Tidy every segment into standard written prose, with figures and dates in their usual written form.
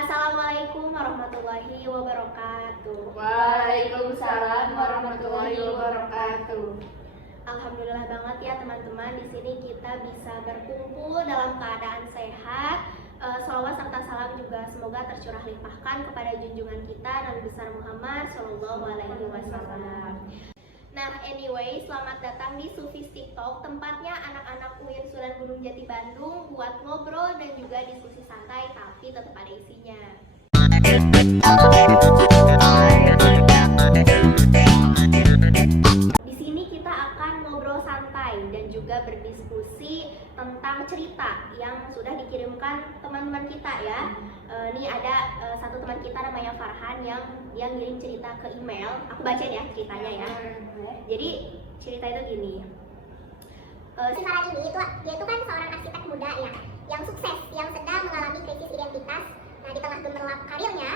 Assalamualaikum warahmatullahi wabarakatuh. Waalaikumsalam warahmatullahi wabarakatuh. Alhamdulillah banget ya teman-teman, di sini kita bisa berkumpul dalam keadaan sehat. Shalawat serta salam juga semoga tercurah limpahkan kepada junjungan kita Nabi besar Muhammad Shallallahu Alaihi Wasallam. Nah, anyway, selamat datang di Sufis TikTok, tempatnya anak-anak UIN Sunan Gunung Jati Bandung buat ngobrol dan juga diskusi santai, tapi tetap ada isinya. Di sini kita akan ngobrol santai dan juga berdiskusi tentang cerita yang sudah dikirimkan teman-teman kita ya. Ini ada satu teman kita namanya Farhan yang dia ngirim cerita ke email. Aku bacain ya ceritanya ya. Jadi cerita itu gini. Si Farhan ini dia itu kan seorang arsitek muda ya, yang sukses, yang sedang mengalami krisis identitas. Nah, di tengah gemerlap karirnya,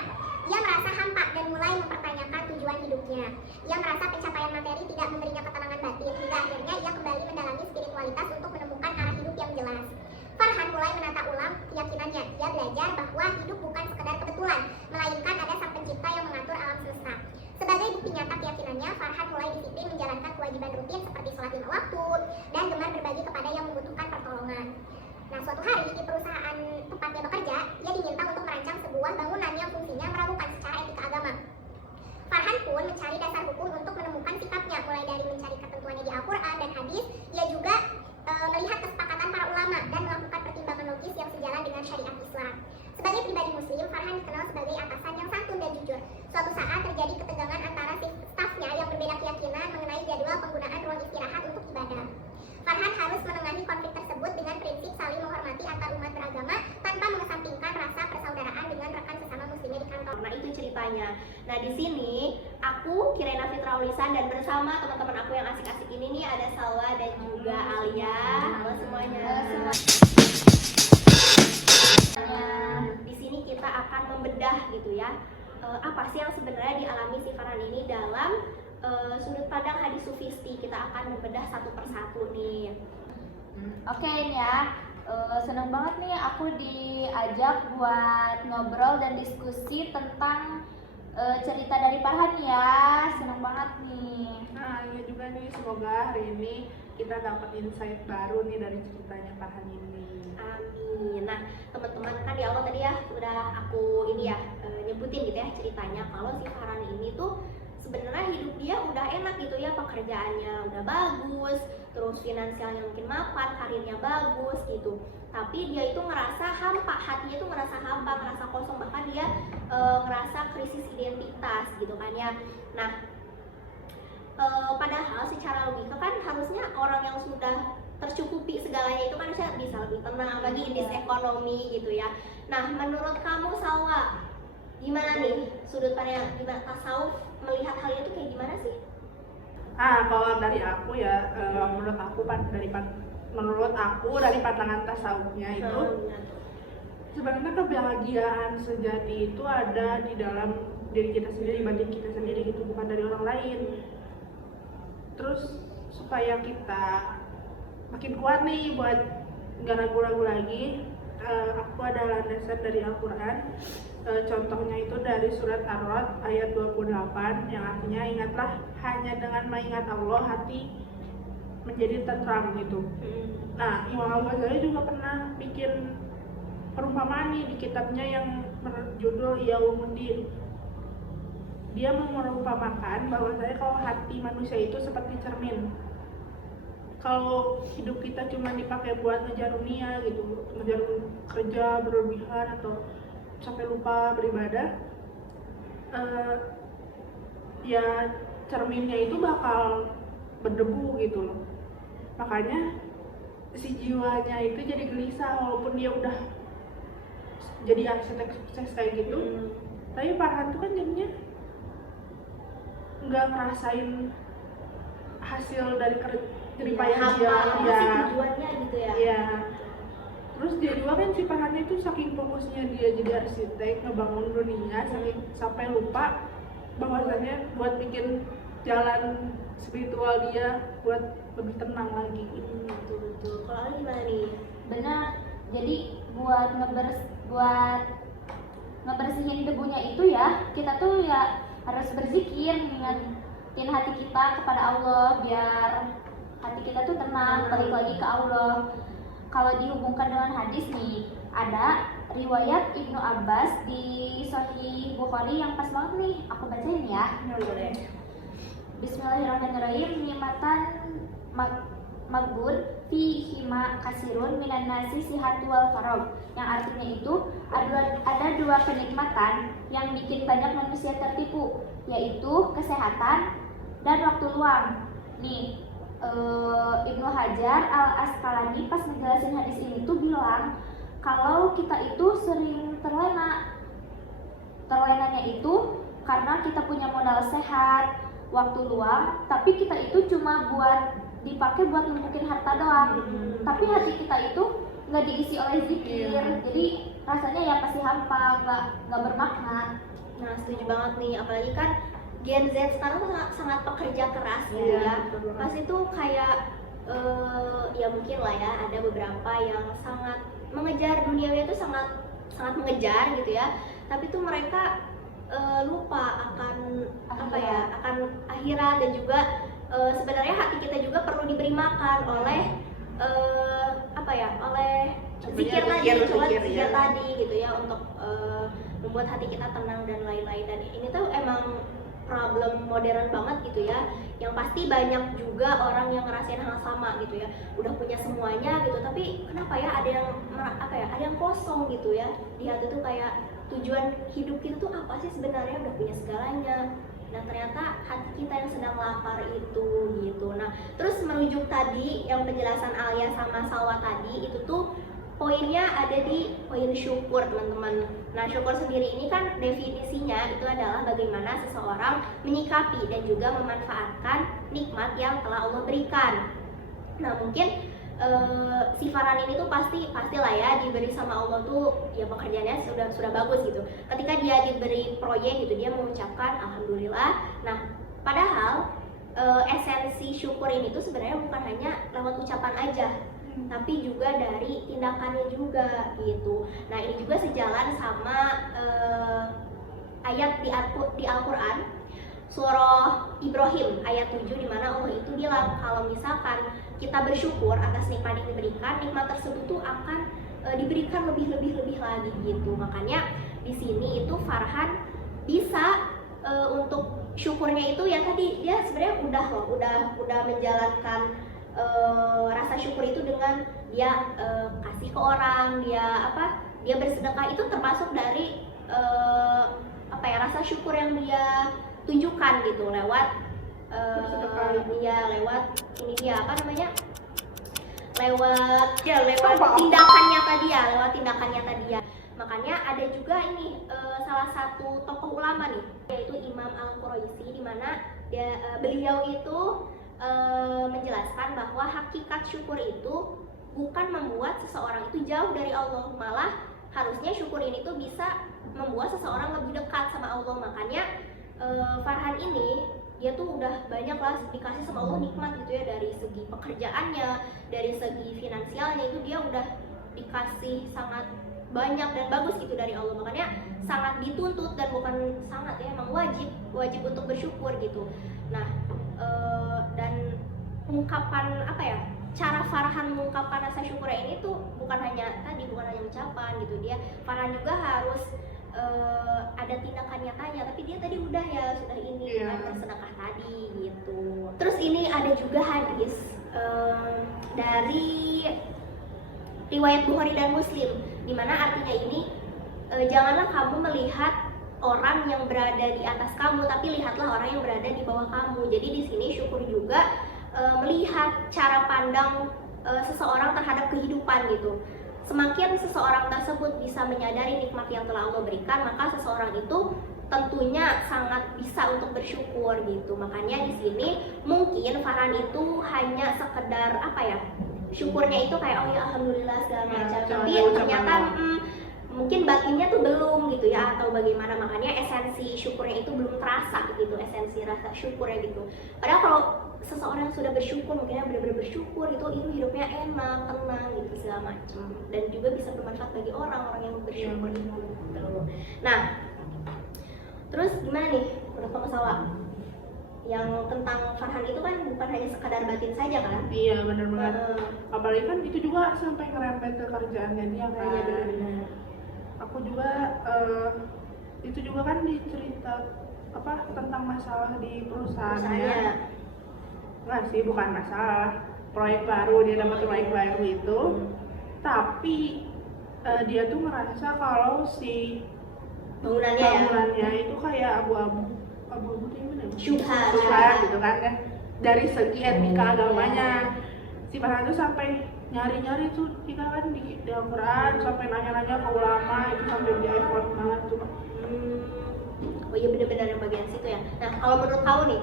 ia merasa hampa dan mulai mempertanyakan tujuan hidupnya. Ia merasa pencapaian materi tidak memberinya ketenangan batin, hingga akhirnya ia kembali mendalami spiritualitas untuk menemukan arah hidup yang jelas. Farhan mulai menata ulang keyakinannya. Ia belajar bahwa hidup bukan sekedar kebetulan, melainkan ada sang pencipta yang mengatur alam semesta. Sebagai bukti nyata keyakinannya, Farhan mulai disiplin menjalankan kewajiban rutin seperti sholat 5 waktu dan gemar berbagi kepada yang membutuhkan pertolongan. Nah, suatu hari di perusahaan tempatnya bekerja, ia diminta untuk merancang sebuah bangunan yang fungsinya meragukan secara etika agama. Farhan pun mencari dasar hukum untuk menemukan sikapnya, mulai dari mencari ketentuannya di Al-Quran dan hadis. Ia juga melihat kesepakatan para ulama dan melakukan pertimbangan logis yang sejalan dengan syariat Islam. Sebagai pribadi muslim, Farhan dikenal sebagai atasan yang santun dan jujur. Suatu saat terjadi ketegangan antara stafnya yang berbeda keyakinan mengenai jadwal penggunaan ruang istirahat untuk ibadah. Farhan harus menengahi konflik tersebut dengan prinsip saling menghormati antar umat beragama tanpa mengesampingkan rasa persaudaraan dengan rekan sesama muslimnya di kantor. Nah, itu ceritanya. Nah, di sini aku Kirena Fitraulisan dan bersama teman-teman aku yang asik-asik ini nih ada Salwa dan juga Alia. Halo semuanya. Di sini kita akan membedah gitu ya. Apa sih yang sebenarnya dialami si Farhan ini dalam sudut pandang hadis sufisti. Kita akan membedah satu persatu nih. Oke ini ya, seneng banget nih aku diajak buat ngobrol dan diskusi tentang cerita dari Farhan ya. Seneng banget nih. Nah, iya juga nih, semoga hari ini kita dapat insight baru nih dari ceritanya Farhan ini. Amin. Nah, teman-teman kan di awal tadi ya udah aku ini ya nyebutin gitu ya ceritanya kalau si Farhan ini tuh sebenarnya hidup dia udah enak gitu ya, pekerjaannya udah bagus, terus finansialnya mungkin mapan, karirnya bagus gitu. Tapi dia itu ngerasa hampa, hatinya itu ngerasa hampa, ngerasa kosong, bahkan dia ngerasa krisis identitas gitu kan ya. Nah, padahal secara logika kan harusnya orang yang sudah tercukupi segalanya itu kan bisa lebih tenang bagi indeks ekonomi gitu ya. Nah, menurut kamu Salwa, gimana nih sudut pandang gimana tasawuf melihat hal itu kayak gimana sih? Kalau dari aku ya, menurut aku dari pandangan tasawufnya itu sebenarnya kebahagiaan sejati itu ada di dalam diri kita sendiri, batin kita sendiri gitu, bukan dari orang lain. Terus supaya kita makin kuat nih buat nggak ragu-ragu lagi, aku ada landasan dari Al-Quran. Contohnya itu dari surat Ar-Ra'd ayat 28 yang artinya, ingatlah hanya dengan mengingat Allah hati menjadi tentram gitu. Nah, Imam Al-Ghazali juga pernah bikin perumpamaan nih di kitabnya yang berjudul Yaumuddin. Dia merumpamakan bahwasanya kalau hati manusia itu seperti cermin. Kalau hidup kita cuma dipakai buat ngejar dunia gitu, ngejar kerja berlebihan atau sampai lupa beribadah, ya cerminnya itu bakal berdebu gitu loh. Makanya si jiwanya itu jadi gelisah walaupun dia udah jadi arsitek sukses kayak gitu. Tapi Farhan tuh kan jadinya nggak ngerasain hasil dari jeripayah dia ya. Tujuannya gitu ya. Iya. Terus dia juga kan si Farhan itu saking fokusnya dia jadi arsitek ngebangun dunia sampai lupa bahwasanya buat bikin jalan spiritual dia buat lebih tenang lagi gitu. Betul. Kalau gimana nih? Benar. Jadi buat bersihin debunya itu ya, kita tuh ya harus berzikir, ngingetin hati kita kepada Allah biar hati kita tuh tenang, balik lagi ke Allah. Kalau dihubungkan dengan hadis nih, ada riwayat Ibnu Abbas di Sahih Bukhari yang pas banget nih, aku bacain ya. Bismillahirrahmanirrahim. Nikmatan magbun fi hima kasirun minan nasi sihatu wal farag, yang artinya itu ada dua kenikmatan yang bikin banyak manusia tertipu, yaitu kesehatan dan waktu luang. Nih Ibnu Hajar al Asqalani pas ngejelasin hadis ini tuh bilang kalau kita itu sering terlenanya itu karena kita punya modal sehat, waktu luang, tapi kita itu cuma dipakai buat numpukin harta doang. Tapi hati kita itu nggak diisi oleh zikir, jadi rasanya ya pasti hampa, nggak bermakna. Nah, setuju banget nih, apalagi kan Gen Z sekarang tuh sangat pekerja keras gitu ya. Pasti tuh kayak ya mungkin lah ya, ada beberapa yang sangat mengejar duniawi itu sangat mengejar gitu ya. Tapi tuh mereka lupa akan akan akhirat, dan juga sebenarnya hati kita juga perlu diberi makan oleh oleh zikir tadi gitu ya, untuk membuat hati kita tenang dan lain-lain. Dan ini tuh emang problem modern banget gitu ya, yang pasti banyak juga orang yang ngerasain hal sama gitu ya, udah punya semuanya gitu, tapi kenapa ya ada yang kosong gitu ya di hati tuh, kayak tujuan hidup kita tuh apa sih sebenarnya, udah punya segalanya. Nah, ternyata hati kita yang sedang lapar itu gitu. Nah, terus merujuk tadi yang penjelasan Alia sama Salwa tadi, itu tuh poinnya ada di poin syukur, teman-teman. Nah, syukur sendiri ini kan definisinya itu adalah bagaimana seseorang menyikapi dan juga memanfaatkan nikmat yang telah Allah berikan. Nah, mungkin si Farhan ini tuh pastilah ya diberi sama Allah tuh ya pekerjaannya sudah bagus gitu. Ketika dia diberi proyek gitu, dia mengucapkan alhamdulillah. Nah, padahal esensi syukur ini tuh sebenarnya bukan hanya lewat ucapan aja, tapi juga dari tindakannya juga gitu. Nah, ini juga sejalan sama ayat di Al-Quran surah Ibrahim ayat 7, di mana Allah itu bilang kalau misalkan kita bersyukur atas nikmat yang diberikan, nikmat tersebut tuh akan diberikan lebih lagi gitu. Makanya di sini itu Farhan bisa untuk syukurnya itu ya tadi, dia sebenarnya udah menjalankan rasa syukur itu dengan dia kasih ke orang, dia bersedekah, itu termasuk dari rasa syukur yang dia tunjukkan gitu lewat lewat tindakannya tadi ya. Makanya ada juga ini salah satu tokoh ulama nih, yaitu Imam Al-Quraisy, di mana beliau itu menjelaskan bahwa hakikat syukur itu bukan membuat seseorang itu jauh dari Allah, malah harusnya syukur ini tuh bisa membuat seseorang lebih dekat sama Allah. Makanya Farhan ini dia tuh udah banyak lah dikasih sama Allah nikmat gitu ya, dari segi pekerjaannya, dari segi finansialnya itu dia udah dikasih sangat banyak dan bagus gitu dari Allah. Makanya sangat dituntut, dan bukan sangat ya, emang wajib untuk bersyukur gitu. Nah, dan ungkapan cara Farhan mengungkapkan rasa syukurnya ini tuh bukan hanya ucapan gitu. Farhan juga harus ada tindakan nyatanya, tapi dia tadi sudah ini bersedekah tadi gitu. Terus ini ada juga hadis dari riwayat Bukhari dan Muslim, dimana artinya ini janganlah kamu melihat orang yang berada di atas kamu, tapi lihatlah orang yang berada di bawah kamu. Jadi di sini syukur juga melihat cara pandang seseorang terhadap kehidupan gitu. Semakin seseorang tersebut bisa menyadari nikmat yang telah Allah berikan, maka seseorang itu tentunya sangat bisa untuk bersyukur gitu. Makanya di sini mungkin Farhan itu hanya sekedar syukurnya itu kayak oh ya alhamdulillah segala macam, tapi ternyata mungkin batinnya tuh belum gitu ya, atau bagaimana. Makanya esensi syukurnya itu belum terasa gitu, esensi rasa syukurnya gitu. Padahal kalau seseorang sudah bersyukur, mungkin benar-benar bersyukur itu hidupnya enak, tenang gitu segala macam, dan juga bisa bermanfaat bagi orang yang bersyukur itu gitu. Nah, Terus gimana nih menurut kamu Salwa? Yang tentang Farhan itu kan bukan hanya sekadar batin saja kan? Iya benar banget. Heeh. Apalagi kan itu juga sampai ngerempet ke kerjaannya dia kan. Iya benar-benar. Aku juga itu juga kan dicerita apa tentang masalah di perusahaannya. Perusahaannya. Nggak sih, bukan masalah proyek baru, dia dapat proyek baru itu. Tapi dia tuh ngerasa kalau si bangunannya itu kayak abu-abu tuh gimana? Syubhat gitu kan ya. Dari segi etika agamanya, si Farhan tuh sampai nyari-nyari tuh kita kan di Al-Quran, sampai nanya-nanya ke ulama, itu sampai di effort banget tuh. Oh iya benar-benar yang bagian situ ya. Nah kalau menurut kamu nih,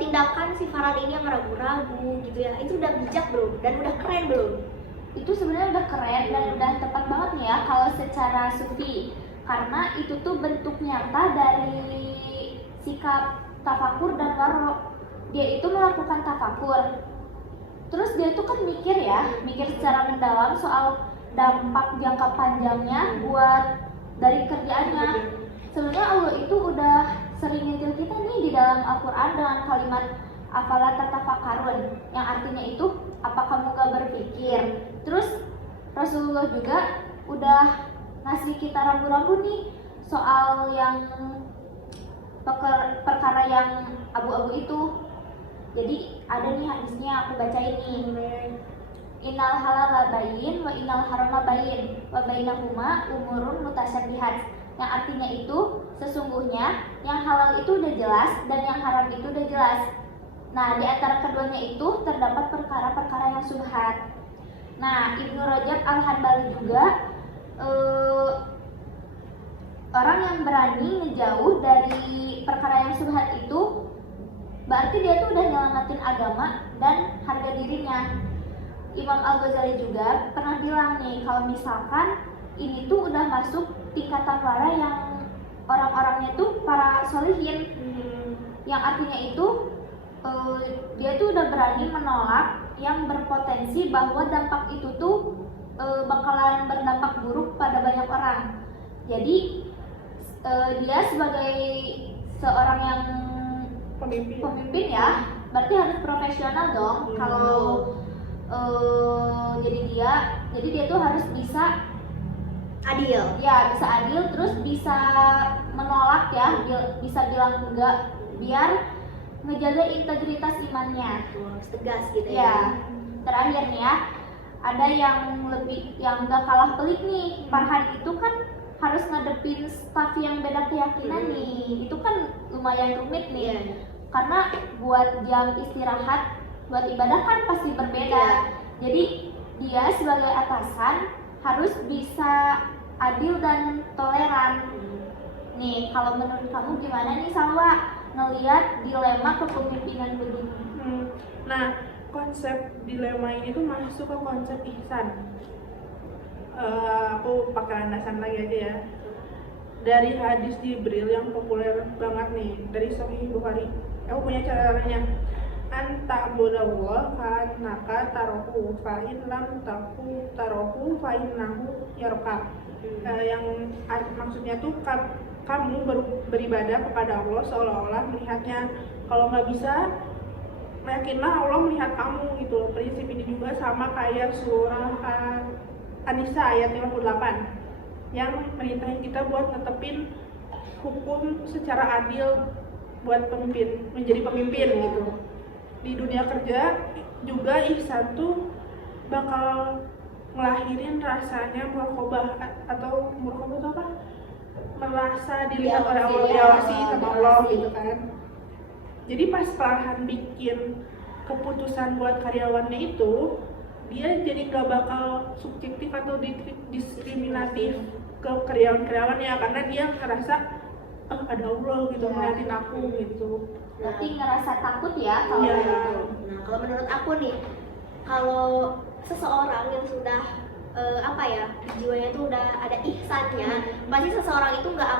tindakan si Farhan ini yang ragu-ragu gitu ya, itu udah bijak belum? Dan udah keren belum? Itu sebenarnya udah keren dan udah tepat banget nih ya kalau secara sufi, karena itu tuh bentuk nyata dari sikap tafakur dan waro. Dia itu melakukan tafakur, terus dia itu kan mikir secara mendalam soal dampak jangka panjangnya buat dari kerjaannya. Sebenarnya Allah itu udah sering ngintil kita nih di dalam Al-Quran dengan kalimat afala tatafakkarun, yang artinya itu apa kamu gak berpikir. Terus Rasulullah juga udah ngasih kita rambu-rambu nih soal yang perkara yang abu-abu itu. Jadi ada nih hadisnya, aku baca ini. Innal halala bayin wa innal harama bayin wa bainahuma umurun mutasyabihat. Yang artinya itu sesungguhnya yang halal itu udah jelas dan yang haram itu udah jelas. Nah, di antara keduanya itu terdapat perkara-perkara yang syubhat. Nah, Ibnu Rajab Al-Hanbali juga orang yang berani ngejauh dari perkara yang syubhat itu berarti dia tuh udah nyelamatin agama dan harga dirinya. Imam Al-Ghazali juga pernah bilang nih kalau misalkan ini tuh udah masuk tingkatan para yang orang-orangnya tuh para solihin, yang artinya itu dia tuh udah berani menolak yang berpotensi bahwa dampak itu tuh bakalan berdampak buruk pada banyak orang. Jadi dia sebagai seorang yang pemimpin ya, berarti harus profesional dong. Kalau jadi dia tuh harus bisa Adil. Ya, bisa adil, terus bisa menolak ya, bisa bilang enggak, biar ngejaga integritas imannya. Harus tegas gitu Ya, ya. terakhir nih ya, ada yang gak kalah pelik nih. Farhan itu kan harus ngadepin staf yang beda keyakinan nih. Itu kan lumayan rumit nih. Iya. Karena buat jam istirahat, buat ibadah kan pasti berbeda. Iya. Jadi dia sebagai atasan harus bisa adil dan toleran. Nih, kalau menurut kamu gimana nih Salwa ngelihat dilema kepemimpinan begini? Nah, konsep dilema ini tuh masuk ke konsep ihsan. Aku pakai landasan lagi aja ya. Dari hadis Jibril yang populer banget nih, dari Sahih Bukhari. Aku punya caranya. Anta budallah kanaka tarohu fa in lam taku tarohu fa innahu yarka. Yang maksudnya tuh kamu beribadah kepada Allah seolah-olah melihatnya. Kalau nggak bisa, yakinlah Allah melihat kamu gitu. Prinsip ini juga sama kayak surah An-Nisa ayat 58 yang merintahin kita buat netepin hukum secara adil buat menjadi pemimpin gitu. Di dunia kerja juga ihsan tuh bakal ngelahirin rasanya muraqabah atau muraqabah itu apa? Merasa dilihat oleh Allah, diawasi sama Allah gitu kan. Jadi pas Farhan bikin keputusan buat karyawannya itu, dia jadi gak bakal subjektif atau diskriminatif ke karyawan-karyawannya karena dia ngerasa ada Allah gitu ngeliatin aku gitu. Berarti ngerasa takut ya kalau Iya. gitu. Nah, kalau menurut aku nih, kalau seseorang yang sudah di jiwanya itu udah ada ihsannya, pasti seseorang itu nggak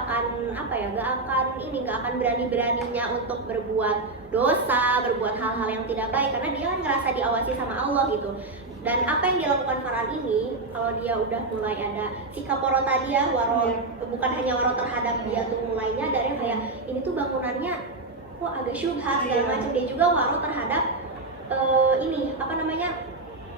akan berani-beraninya untuk berbuat dosa, berbuat hal-hal yang tidak baik karena dia kan ngerasa diawasi sama Allah gitu. Dan apa yang dilakukan Farhan ini, kalau dia udah mulai ada sikap waro tadi ya, waro bukan hanya waro terhadap dia tuh mulai nyadar ya kayak ini tuh bangunannya kok agak syubhat segala macam. Dia juga waro terhadap ini apa namanya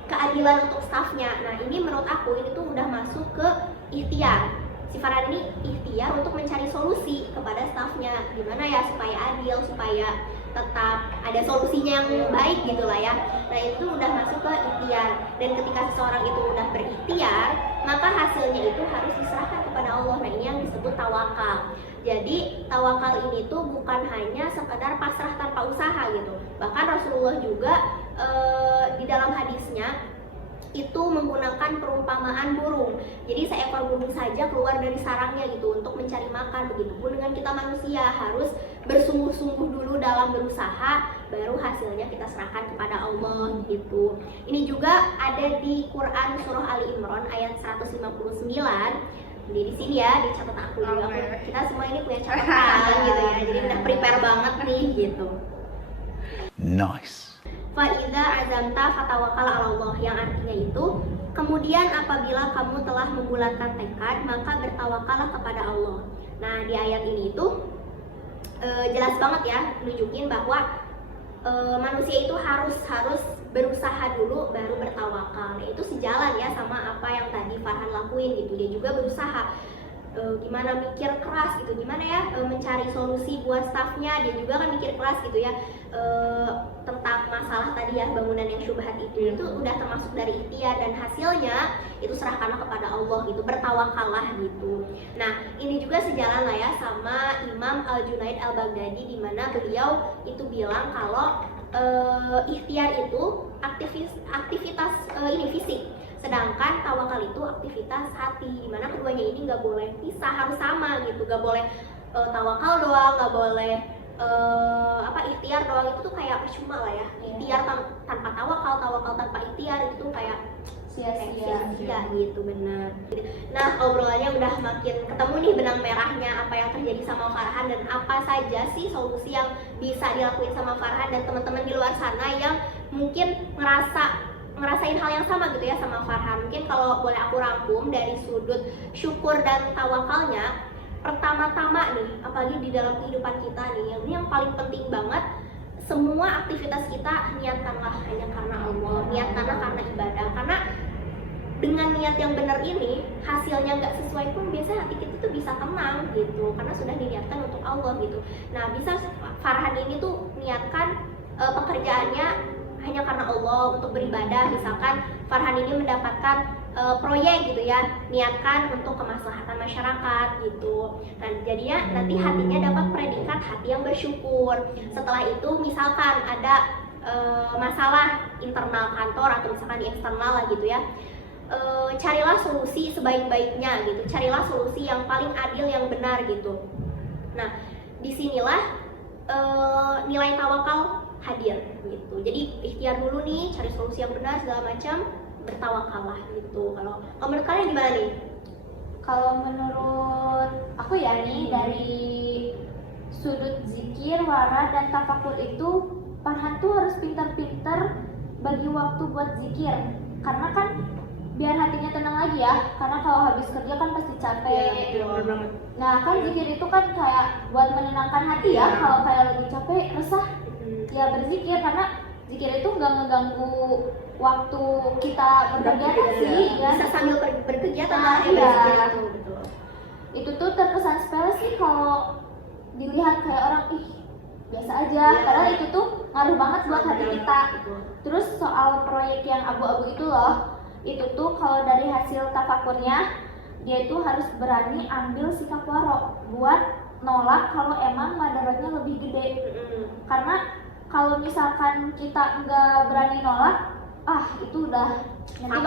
keadilan untuk staffnya. Nah ini menurut aku ini tuh udah masuk ke ikhtiar. Si Farhan ini ikhtiar untuk mencari solusi kepada staffnya, gimana ya supaya adil, supaya tetap ada solusinya yang baik gitu lah ya. Nah itu udah masuk ke ikhtiar, dan ketika seseorang itu udah berikhtiar maka hasilnya itu harus diserahkan kepada Allah. Nah ini yang disebut tawakal. Jadi tawakal ini tuh bukan hanya sekadar pasrah tanpa usaha gitu. Bahkan Rasulullah juga di dalam hadisnya itu menggunakan perumpamaan burung. Jadi seekor burung saja keluar dari sarangnya gitu untuk mencari makan. Begitupun dengan kita manusia, harus bersungguh-sungguh dulu dalam berusaha, baru hasilnya kita serahkan kepada Allah gitu. Ini juga ada di Quran surah Ali Imran ayat 159. Jadi di sini ya, di catatan aku juga. Kita semua ini punya catatan gitu ya. Jadi udah prepare banget nih gitu. Nice. Fa'idza azamta fatawakal 'ala Allah, yang artinya itu kemudian apabila kamu telah membulatkan tekad maka bertawakallah kepada Allah. Nah di ayat ini itu jelas banget ya nunjukin bahwa manusia itu harus berusaha dulu baru bertawakal. Nah, itu sejalan ya sama apa yang tadi Farhan lakuin gitu. Dia juga berusaha gimana mikir keras gitu, gimana ya mencari solusi buat staffnya. Dia juga kan mikir keras gitu ya tentang masalah tadi ya bangunan yang syubhat itu udah termasuk dari ikhtiar, dan hasilnya itu serahkanlah kepada Allah gitu, bertawakallah gitu. Nah ini juga sejalan lah ya sama Imam Al-Junaid Al-Baghdadi, di mana beliau itu bilang kalau ikhtiar itu aktivitas ini fisik, sedangkan tawakal itu aktivitas hati, dimana keduanya ini nggak boleh pisah, harus sama gitu. Nggak boleh tawakal doang, nggak boleh ikhtiar doang, itu tuh kayak percuma lah ya. Ikhtiar tanpa tawakal, tawakal tanpa ikhtiar itu kayak sia-sia gitu, benar. Nah obrolannya udah makin ketemu nih benang merahnya apa yang terjadi sama Farhan, dan apa saja sih solusi yang bisa dilakuin sama Farhan dan teman-teman di luar sana yang mungkin ngerasain hal yang sama gitu ya sama Farhan. Mungkin kalau boleh aku rangkum dari sudut syukur dan tawakalnya, pertama-tama nih, apalagi di dalam kehidupan kita nih, yang paling penting banget, semua aktivitas kita niatkanlah hanya karena Allah, niatkanlah karena ibadah. Karena dengan niat yang benar ini, hasilnya nggak sesuai pun biasanya hati kita tuh bisa tenang gitu, karena sudah diniatkan untuk Allah gitu. Nah bisa Farhan ini tuh niatkan pekerjaannya hanya karena Allah, untuk beribadah. Misalkan Farhan ini mendapatkan proyek gitu ya, niatkan untuk kemaslahatan masyarakat gitu. Nah jadinya nanti hatinya dapat predikat hati yang bersyukur. Setelah itu misalkan ada masalah internal kantor atau misalkan di eksternal lah gitu ya, carilah solusi sebaik-baiknya gitu, carilah solusi yang paling adil, yang benar gitu. Nah disinilah nilai tawakal hadir gitu. Jadi ikhtiar dulu nih, cari solusi yang benar segala macam, bertawakallah gitu. Kalau menurut kalian gimana nih? Kalau menurut aku ya nih, dari sudut zikir, wara, dan tafakur itu Farhan tuh harus pintar-pintar bagi waktu buat zikir. Karena kan biar hatinya tenang lagi ya, karena kalau habis kerja kan pasti capek. Nah kan zikir itu kan kayak buat menenangkan hati ya. Kalau kayak lagi capek, resah, ya berzikir, karena zikir itu nggak ngeganggu waktu kita berkegiatan sih ya. Bisa sambil berkegiatan Nah, berzikir iya. itu, betul. Itu tuh terkesan sepele sih kalau dilihat kayak orang biasa aja, padahal itu tuh ngaruh banget buat hati kita. Terus soal proyek yang abu-abu itu loh, itu tuh kalau dari hasil tafakurnya, dia itu harus berani ambil sikap waro buat nolak kalau emang madaratnya lebih gede. Karena kalau misalkan kita nggak berani nolak, itu udah nanti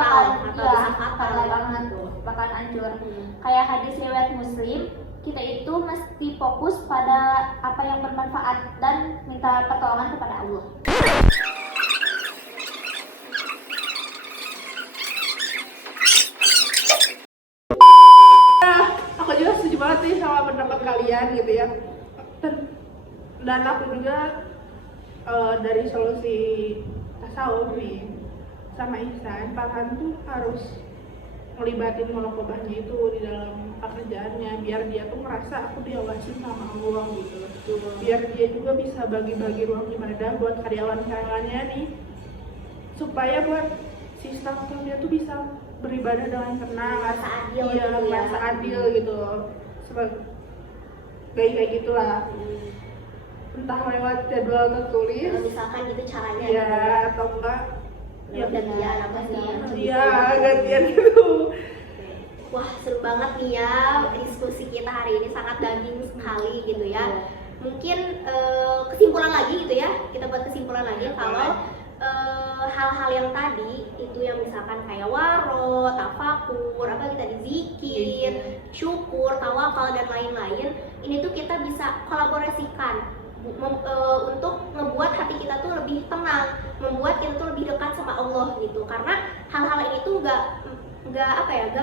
fatal banget, bakal hancur. Kayak hadis riwayat Muslim, kita itu mesti fokus pada apa yang bermanfaat dan minta pertolongan kepada Allah. Aku juga setuju banget nih sama pendapat kalian gitu ya. Dan aku juga dari solusi tasawuf nih, sama Ihsan, Farhan tuh harus ngelibatin muraqabahnya itu di dalam pekerjaannya, biar dia tuh merasa aku diawasin sama Allah gitu. Biar dia juga bisa bagi-bagi ruang ibadah buat karyawan-karyawannya nih, supaya buat si staff-staffnya tuh bisa beribadah dengan tenang, Merasa adil iya, gitu ya. merasa adil gitu. Kayak gitulah. Entah lewat jadwal tertulis, Misalkan gitu caranya ya gitu ya. atau enggak Ya gantian apa sih ya? iya gantian gitu. Wah, seru banget nih ya diskusi kita hari ini, sangat daging sekali gitu ya. Mungkin kesimpulan lagi gitu ya, kita buat kesimpulan lagi kalau hal-hal yang tadi itu yang misalkan kayak waro, tafakur, apa kita zikir, syukur, tawakal dan lain-lain, ini tuh kita bisa kolaborasikan untuk ngebuat hati kita tuh lebih tenang, membuat kita tuh lebih dekat sama Allah gitu. Karena hal-hal ini tuh nggak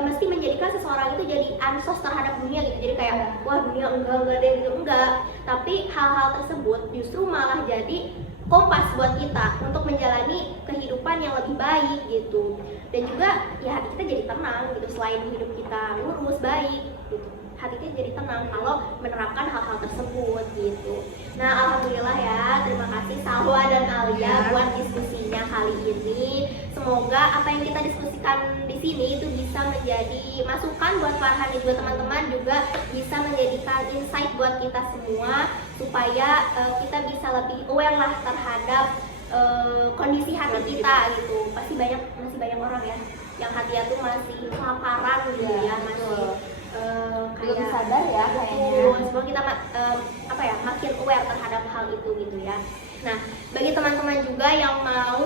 mesti menjadikan seseorang itu jadi ansos terhadap dunia gitu. Jadi kayak wah dunia enggak deh gitu, enggak. Tapi hal-hal tersebut justru malah jadi kompas buat kita untuk menjalani kehidupan yang lebih baik gitu. Dan juga ya hati kita jadi tenang gitu, selain hidup kita lurus baik gitu, hati kita jadi tenang kalau menerapkan hal-hal tersebut gitu. Nah, alhamdulillah ya, terima kasih Salwa dan Alia buat diskusinya kali ini. Semoga apa yang kita diskusikan di sini itu bisa menjadi masukan buat Farhan dan juga teman-teman, juga bisa menjadikan insight buat kita semua supaya kita bisa lebih aware lah terhadap kondisi hati kita gitu. Masih banyak orang ya yang hatinya tuh masih kelaparan gitu ya, masih Belum sadar ya kayaknya. Semoga kita makin aware terhadap hal itu gitu ya. Nah, bagi teman-teman juga yang mau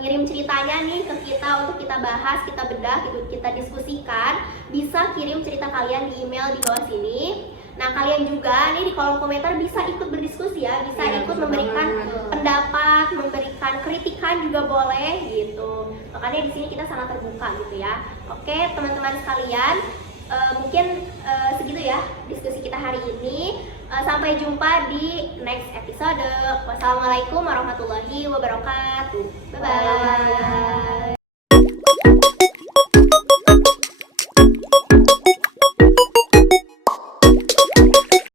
ngirim ceritanya nih ke kita untuk kita bahas, kita bedah gitu, kita diskusikan, bisa kirim cerita kalian di email di bawah sini. Nah, kalian juga nih di kolom komentar bisa ikut berdiskusi ya, bisa ikut memberikan pendapat, memberikan kritikan juga boleh gitu. Makanya di sini kita sangat terbuka gitu ya. Oke, teman-teman sekalian, mungkin segitu ya diskusi kita hari ini. Sampai jumpa di next episode. Wassalamualaikum warahmatullahi wabarakatuh. Bye bye.